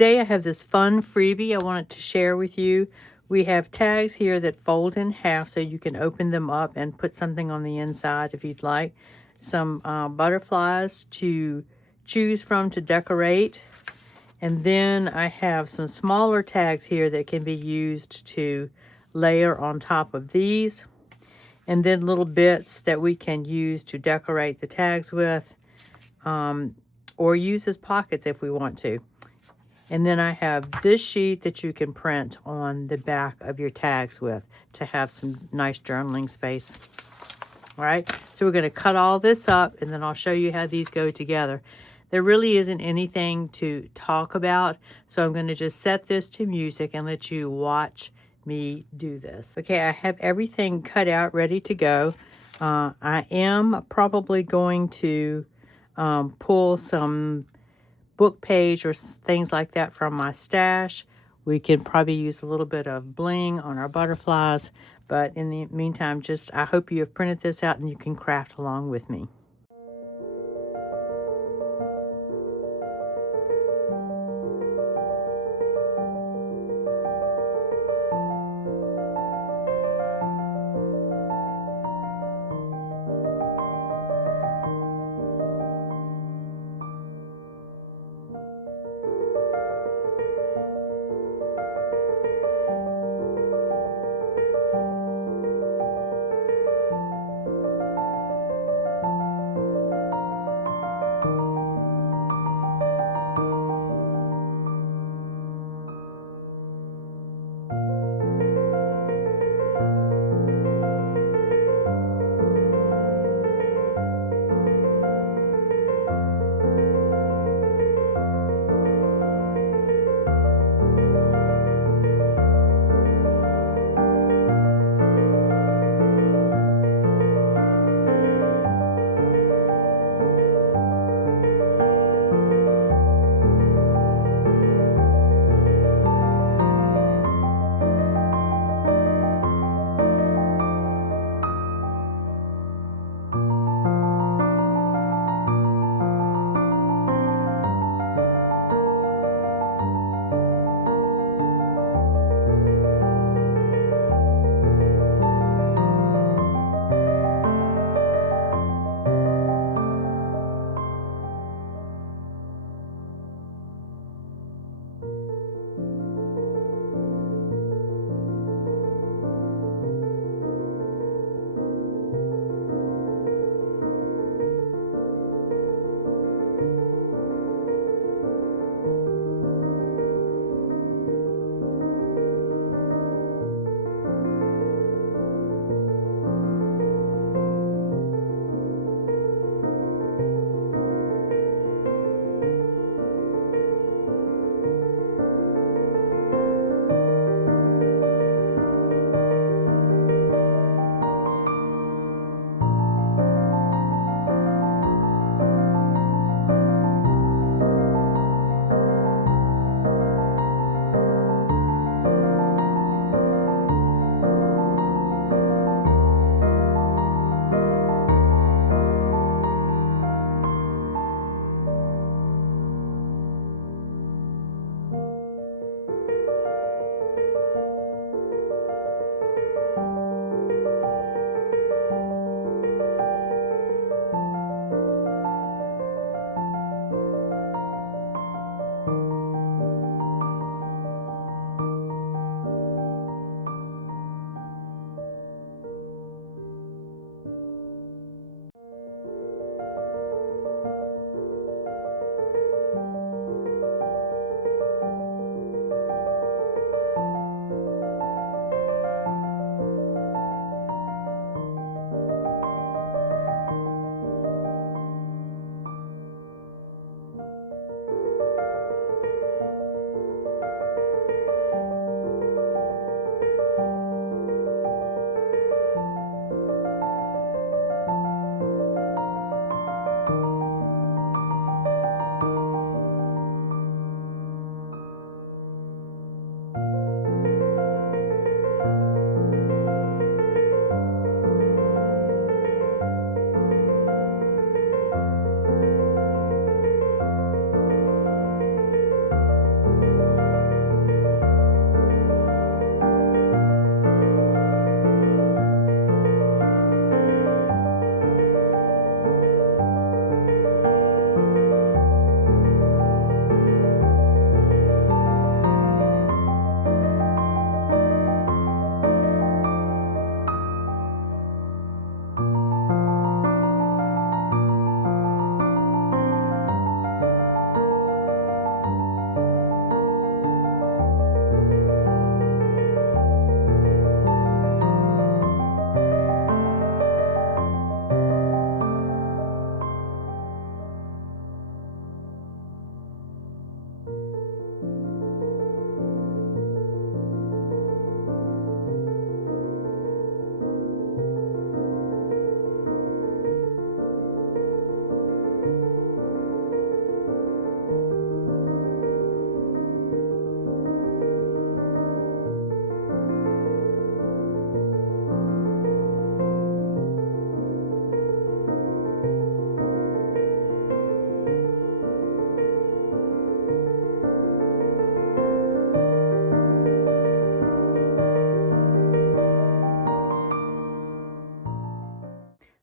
Today I have this fun freebie I wanted to share with you. We have tags here that fold in half so you can open them up and put something on the inside if you'd like. Some butterflies to choose from to decorate. And then I have some smaller tags here that can be used to layer on top of these. And then little bits that we can use to decorate the tags with, or use as pockets if we want to. And then I have this sheet that you can print on the back of your tags with to have some nice journaling space. All right, so we're going to cut all this up and then I'll show you how these go together. There really isn't anything to talk about, so I'm going to just set this to music and let you watch me do this. Okay, I have everything cut out, ready to go. I am probably going to pull some book page or things like that from my stash. We can probably use a little bit of bling on our butterflies, but in the meantime, I hope you have printed this out and you can craft along with me.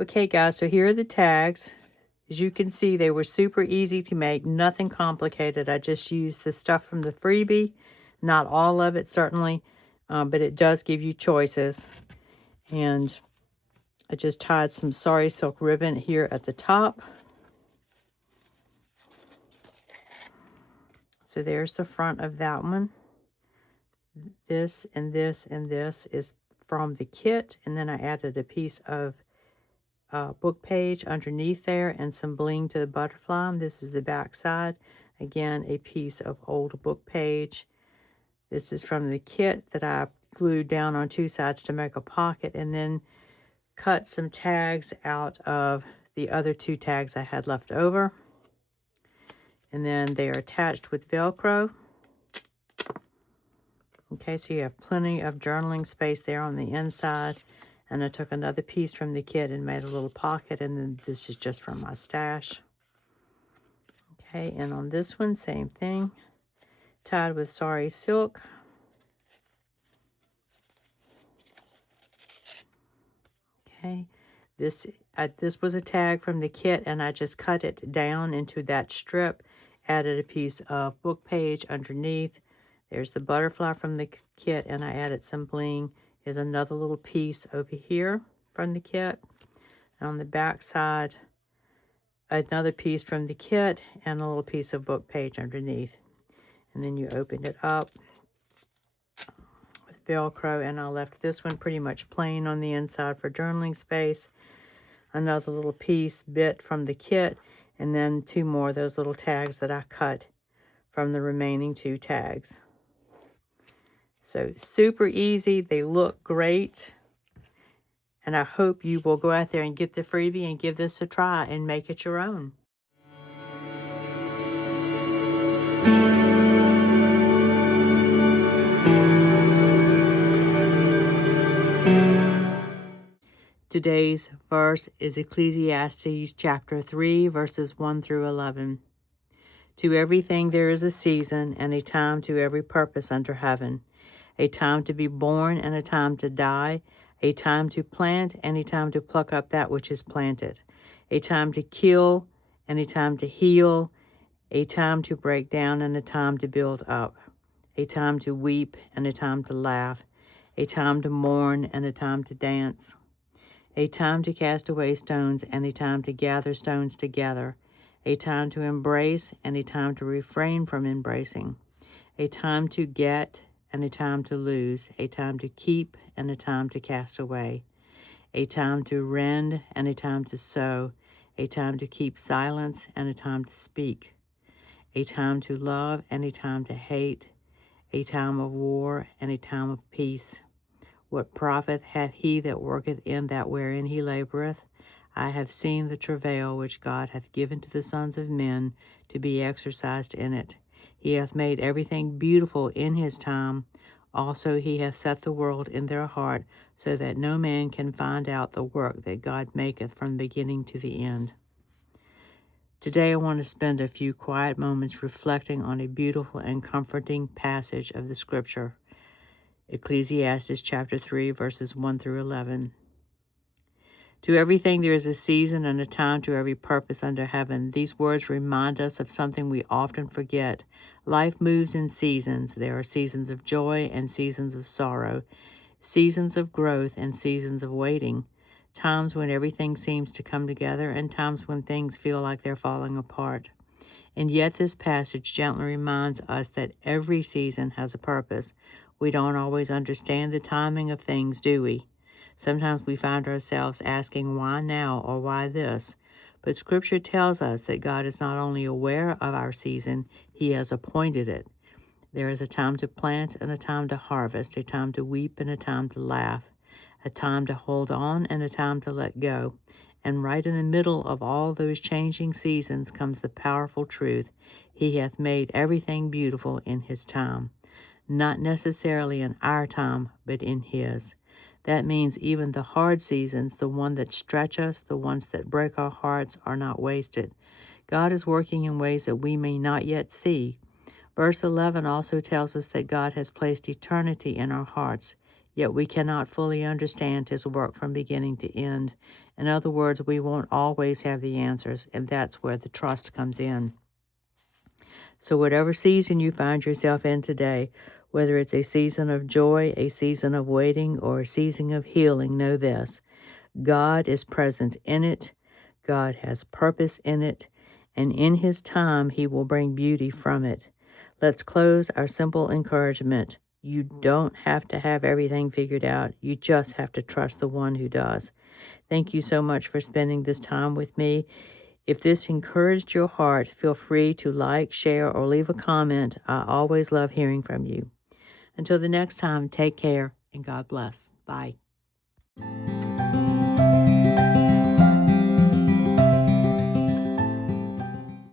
Okay, guys, so here are the tags. As you can see, they were super easy to make, nothing complicated. I just used the stuff from the freebie, not all of it, certainly, but it does give you choices. And I just tied some sari silk ribbon here at the top. So there's the front of that one. This and this and this is from the kit, and then I added a piece of book page underneath there and some bling to the butterfly. This is the back side. Again, a piece of old book page. This is from the kit that I glued down on two sides to make a pocket, and then cut some tags out of the other two tags I had left over. And then they are attached with Velcro. Okay, so you have plenty of journaling space there on the inside. And I took another piece from the kit and made a little pocket, and then this is just from my stash. Okay, and on this one, same thing. Tied with sari silk. Okay, this was a tag from the kit, and I just cut it down into that strip, added a piece of book page underneath. There's the butterfly from the kit, and I added some bling. Here's another little piece over here from the kit. And on the back side, another piece from the kit and a little piece of book page underneath. And then you open it up with Velcro, and I left this one pretty much plain on the inside for journaling space. Another little bit from the kit, and then two more of those little tags that I cut from the remaining two tags. So super easy. They look great. And I hope you will go out there and get the freebie and give this a try and make it your own. Today's verse is Ecclesiastes chapter 3, verses 1 through 11. To everything there is a season, and a time to every purpose under heaven. A time to be born and a time to die, a time to plant and a time to pluck up that which is planted, a time to kill and a time to heal, a time to break down and a time to build up, a time to weep and a time to laugh, a time to mourn and a time to dance, a time to cast away stones and a time to gather stones together, a time to embrace and a time to refrain from embracing, a time to get and a time to lose, a time to keep and a time to cast away, a time to rend and a time to sow, a time to keep silence and a time to speak, a time to love and a time to hate, a time of war and a time of peace. What profit hath he that worketh in that wherein he laboureth? I have seen the travail which God hath given to the sons of men to be exercised in it. He hath made everything beautiful in his time. Also he hath set the world in their heart, so that no man can find out the work that God maketh from the beginning to the end. Today I want to spend a few quiet moments reflecting on a beautiful and comforting passage of the Scripture. Ecclesiastes chapter 3, verses 1 through 11. To everything there is a season and a time to every purpose under heaven. These words remind us of something we often forget. Life moves in seasons. There are seasons of joy and seasons of sorrow, seasons of growth and seasons of waiting, times when everything seems to come together and times when things feel like they're falling apart. And yet this passage gently reminds us that every season has a purpose. We don't always understand the timing of things, do we? Sometimes we find ourselves asking why now or why this. But Scripture tells us that God is not only aware of our season, He has appointed it. There is a time to plant and a time to harvest, a time to weep and a time to laugh, a time to hold on and a time to let go. And right in the middle of all those changing seasons comes the powerful truth: He hath made everything beautiful in His time. Not necessarily in our time, but in His. That means even the hard seasons, the ones that stretch us, the ones that break our hearts, are not wasted. God is working in ways that we may not yet see. Verse 11 also tells us that God has placed eternity in our hearts, yet we cannot fully understand his work from beginning to end. In other words, we won't always have the answers, and that's where the trust comes in. So whatever season you find yourself in today, whether it's a season of joy, a season of waiting, or a season of healing, know this: God is present in it. God has purpose in it, and in his time, he will bring beauty from it. Let's close our simple encouragement. You don't have to have everything figured out. You just have to trust the one who does. Thank you so much for spending this time with me. If this encouraged your heart, feel free to like, share, or leave a comment. I always love hearing from you. Until the next time, take care and God bless. Bye.